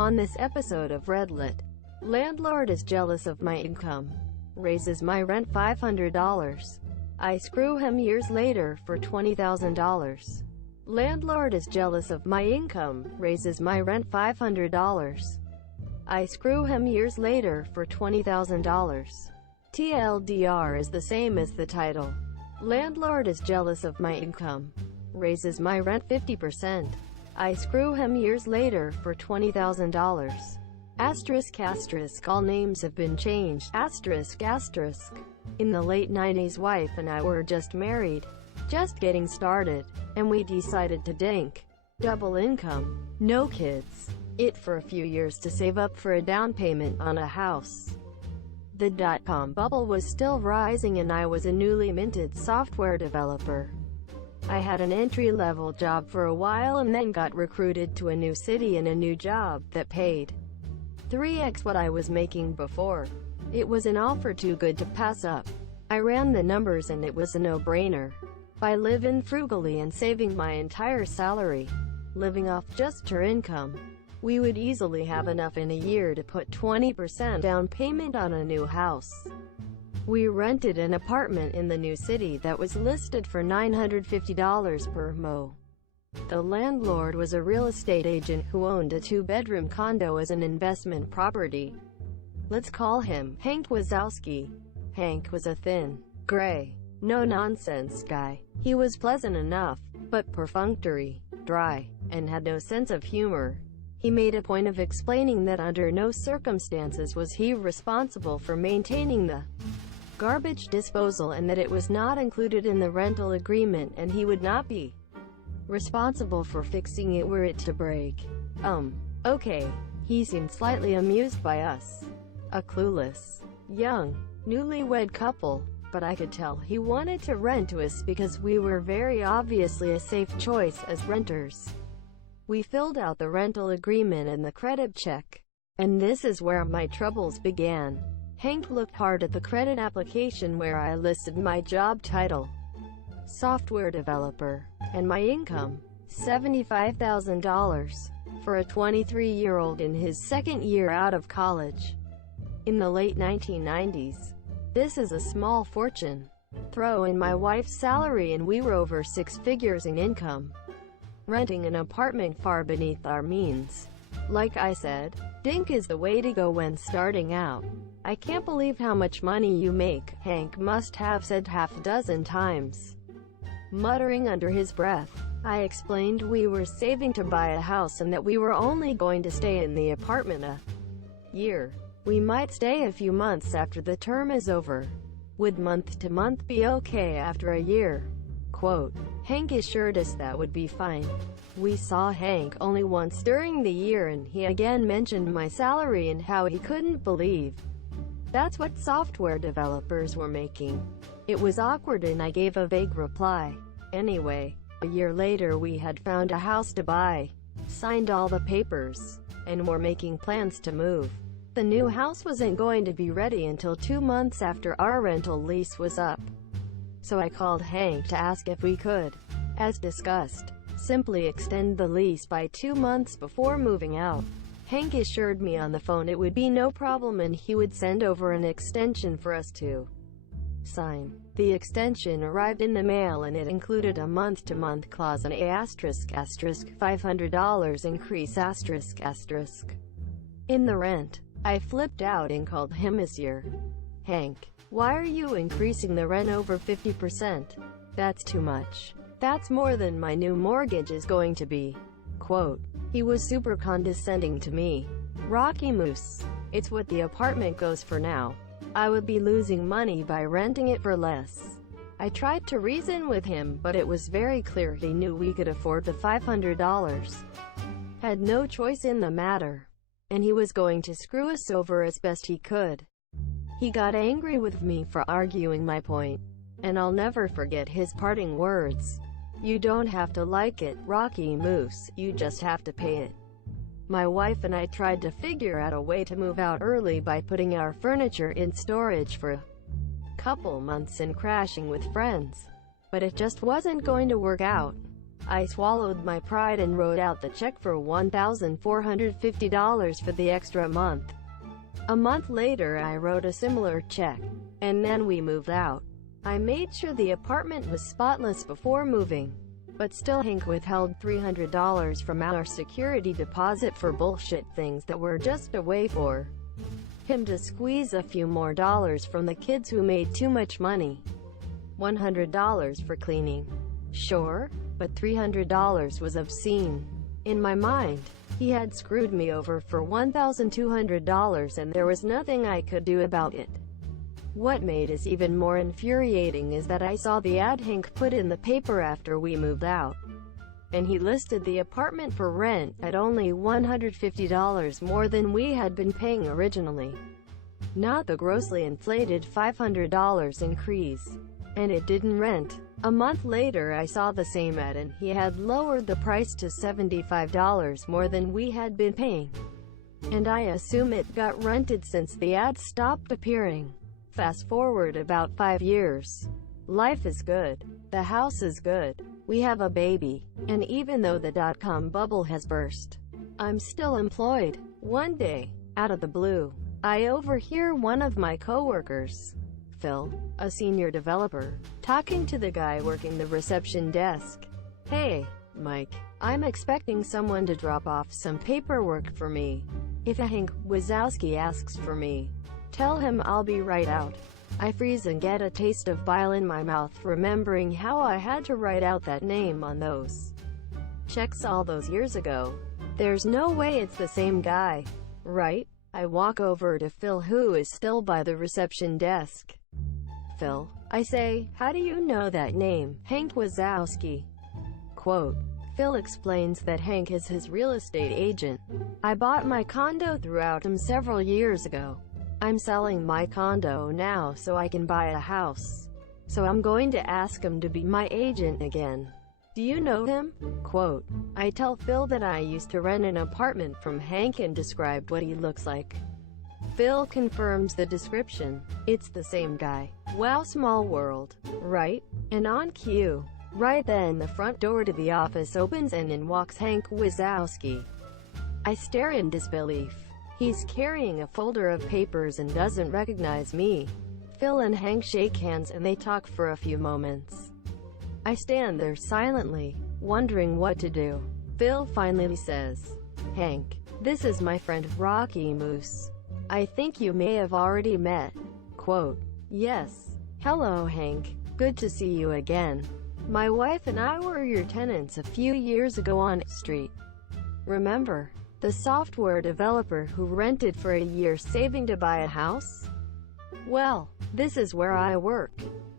On this episode of Redlit, landlord is jealous of my income, raises my rent $500. I screw him years later for $20,000. Landlord is jealous of my income, raises my rent $500. I screw him years later for $20,000. TLDR is the same as the title. Landlord is jealous of my income, raises my rent 50%. I screw him years later for $20,000. Asterisk asterisk, all names have been changed. Asterisk asterisk. In the late 90s, wife and I were just married, just getting started, and we decided to dink. Double income, no kids. It for a few years to save up for a down payment on a house. The dot-com bubble was still rising and I was a newly minted software developer. I had an entry-level job for a while and then got recruited to a new city and a new job that paid 3x what I was making before. It was an offer too good to pass up. I ran the numbers and it was a no-brainer. By living frugally and saving my entire salary, living off just her income, we would easily have enough in a year to put 20% down payment on a new house. We rented an apartment in the new city that was listed for $950 per mo. The landlord was a real estate agent who owned a 2-bedroom condo as an investment property. Let's call him Hank Wazowski. Hank was a thin, gray, no-nonsense guy. He was pleasant enough, but perfunctory, dry, and had no sense of humor. He made a point of explaining that under no circumstances was he responsible for maintaining the garbage disposal and that it was not included in the rental agreement and he would not be responsible for fixing it were it to break. Okay. He seemed slightly amused by us. A clueless, young, newlywed couple, but I could tell he wanted to rent to us because we were very obviously a safe choice as renters. We filled out the rental agreement and the credit check. And this is where my troubles began. Hank looked hard at the credit application where I listed my job title, software developer, and my income, $75,000, for a 23-year-old in his second year out of college. In the late 1990s, this is a small fortune. Throw in my wife's salary and we were over 6 figures in income, renting an apartment far beneath our means. Like I said, dink is the way to go when starting out. I can't believe how much money you make, Hank must have said half a dozen times. Muttering under his breath, I explained we were saving to buy a house and that we were only going to stay in the apartment a year. We might stay a few months after the term is over. Would month-to-month be okay after a year? Quote, Hank assured us that would be fine. We saw Hank only once during the year and he again mentioned my salary and how he couldn't believe that's what software developers were making. It was awkward and I gave a vague reply. Anyway, a year later we had found a house to buy, signed all the papers, and were making plans to move. The new house wasn't going to be ready until 2 months after our rental lease was up. So I called Hank to ask if we could, as discussed, simply extend the lease by 2 months before moving out. Hank assured me on the phone it would be no problem and he would send over an extension for us to sign. The extension arrived in the mail and it included a month-to-month clause and a $500 increase in the rent. I flipped out and called him Monsieur. Hank, why are you increasing the rent over 50%? That's too much. That's more than my new mortgage is going to be. Quote, he was super condescending to me. Rocky Moose. It's what the apartment goes for now. I would be losing money by renting it for less. I tried to reason with him but it was very clear he knew we could afford the $500. Had no choice in the matter. And he was going to screw us over as best he could. He got angry with me for arguing my point. And I'll never forget his parting words. You don't have to like it, Rocky Moose, you just have to pay it. My wife and I tried to figure out a way to move out early by putting our furniture in storage for a couple months and crashing with friends. But it just wasn't going to work out. I swallowed my pride and wrote out the check for $1,450 for the extra month. A month later I wrote a similar check, and then we moved out. I made sure the apartment was spotless before moving, but still Hank withheld $300 from our security deposit for bullshit things that were just a way for him to squeeze a few more dollars from the kids who made too much money. $100 for cleaning. Sure, but $300 was obscene. In my mind, he had screwed me over for $1,200 and there was nothing I could do about it. What made it even more infuriating is that I saw the ad Hank put in the paper after we moved out, and he listed the apartment for rent at only $150 more than we had been paying originally. Not the grossly inflated $500 increase. And it didn't rent. A month later I saw the same ad and he had lowered the price to $75 more than we had been paying. And I assume it got rented since the ad stopped appearing. Fast forward about 5 years. Life is good. The house is good. We have a baby. And even though the dot-com bubble has burst, I'm still employed. One day, out of the blue, I overhear one of my coworkers, Phil, a senior developer, talking to the guy working the reception desk. "Hey, Mike, I'm expecting someone to drop off some paperwork for me. If Hank Wazowski asks for me, tell him I'll be right out." I freeze and get a taste of bile in my mouth, remembering how I had to write out that name on those checks all those years ago. There's no way it's the same guy, right? I walk over to Phil, who is still by the reception desk. "Phil," I say, "how do you know that name, Hank Wazowski?" Quote, Phil explains that Hank is his real estate agent. "I bought my condo through him several years ago. I'm selling my condo now so I can buy a house. So I'm going to ask him to be my agent again. Do you know him?" Quote, I tell Phil that I used to rent an apartment from Hank and described what he looks like. Phil confirms the description. It's the same guy. Wow, small world, right? And on cue, right then the front door to the office opens and in walks Hank Wazowski. I stare in disbelief. He's carrying a folder of papers and doesn't recognize me. Phil and Hank shake hands and they talk for a few moments. I stand there silently, wondering what to do. Phil finally says, "Hank, this is my friend Rocky Moose. I think you may have already met." Quote, "Yes. Hello, Hank. Good to see you again. My wife and I were your tenants a few years ago on Street. Remember? The software developer who rented for a year saving to buy a house? Well, this is where I work.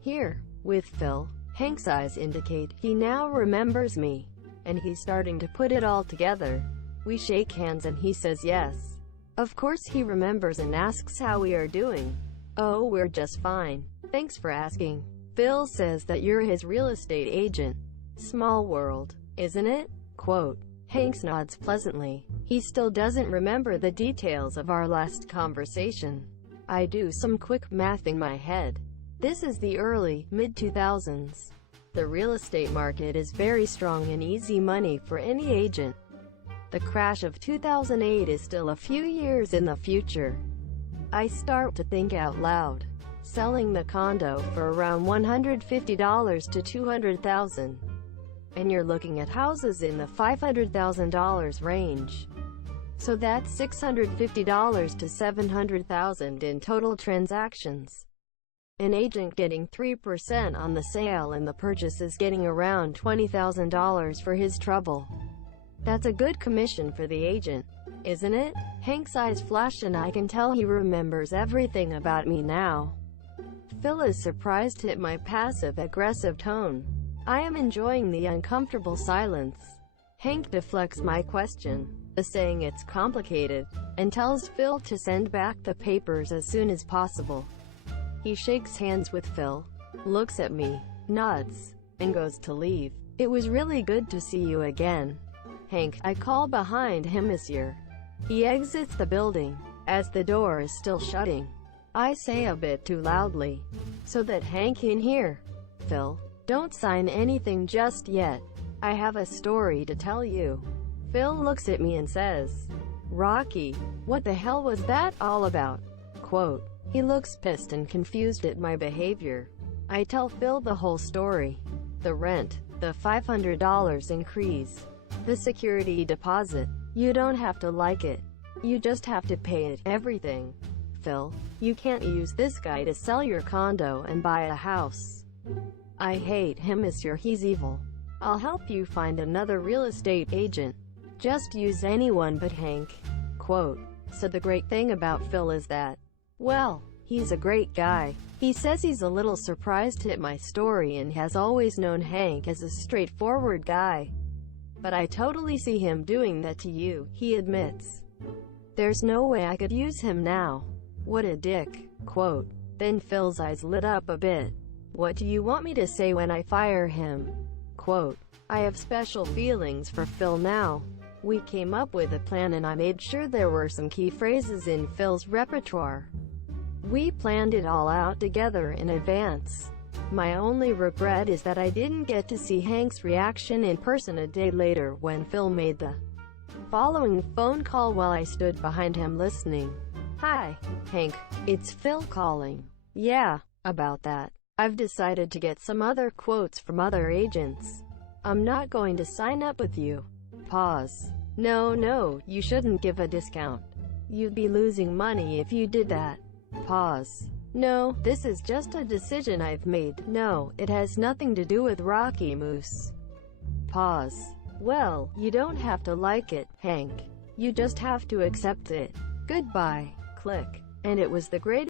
Here." With Phil, Hank's eyes indicate he now remembers me, and he's starting to put it all together. We shake hands and he says yes. Of course he remembers and asks how we are doing. "Oh, we're just fine. Thanks for asking." Phil says that you're his real estate agent. Small world, isn't it? Quote, Hank nods pleasantly. He still doesn't remember the details of our last conversation. I do some quick math in my head. This is the early, mid-2000s. The real estate market is very strong and easy money for any agent. The crash of 2008 is still a few years in the future. I start to think out loud. Selling the condo for around $150 to $200,000. And you're looking at houses in the $500,000 range. So that's $650 to $700,000 in total transactions. An agent getting 3% on the sale and the purchase is getting around $20,000 for his trouble. That's a good commission for the agent, isn't it? Hank's eyes flash and I can tell he remembers everything about me now. Phil is surprised at my passive-aggressive tone. I am enjoying the uncomfortable silence. Hank deflects my question, saying it's complicated, and tells Phil to send back the papers as soon as possible. He shakes hands with Phil, looks at me, nods, and goes to leave. "It was really good to see you again, Hank," I call behind him this year. He exits the building, as the door is still shutting. I say a bit too loudly, so that Hank can hear, "Phil, don't sign anything just yet. I have a story to tell you. Phil looks at me and says, Rocky, what the hell was that all about? Quote. He looks pissed and confused at my behavior. I tell Phil the whole story. The rent, the $500 increase, the security deposit. You don't have to like it. You just have to pay it, everything. Phil, you can't use this guy to sell your condo and buy a house. I hate him, monsieur, he's evil. I'll help you find another real estate agent. Just use anyone but Hank. Quote. So the great thing about Phil is that, well, he's a great guy. He says he's a little surprised at my story and has always known Hank as a straightforward guy. But I totally see him doing that to you, he admits. There's no way I could use him now. What a dick. Quote. Then Phil's eyes lit up a bit. What do you want me to say when I fire him? Quote. I have special feelings for Phil now. We came up with a plan and I made sure there were some key phrases in Phil's repertoire. We planned it all out together in advance. My only regret is that I didn't get to see Hank's reaction in person a day later when Phil made the following phone call while I stood behind him listening. Hi, Hank, it's Phil calling. Yeah, about that. I've decided to get some other quotes from other agents. I'm not going to sign up with you. Pause. No, you shouldn't give a discount. You'd be losing money if you did that. Pause. No, this is just a decision I've made. No, it has nothing to do with Rocky Moose. Pause. Well, you don't have to like it, Hank. You just have to accept it. Goodbye. Click. And it was the greatest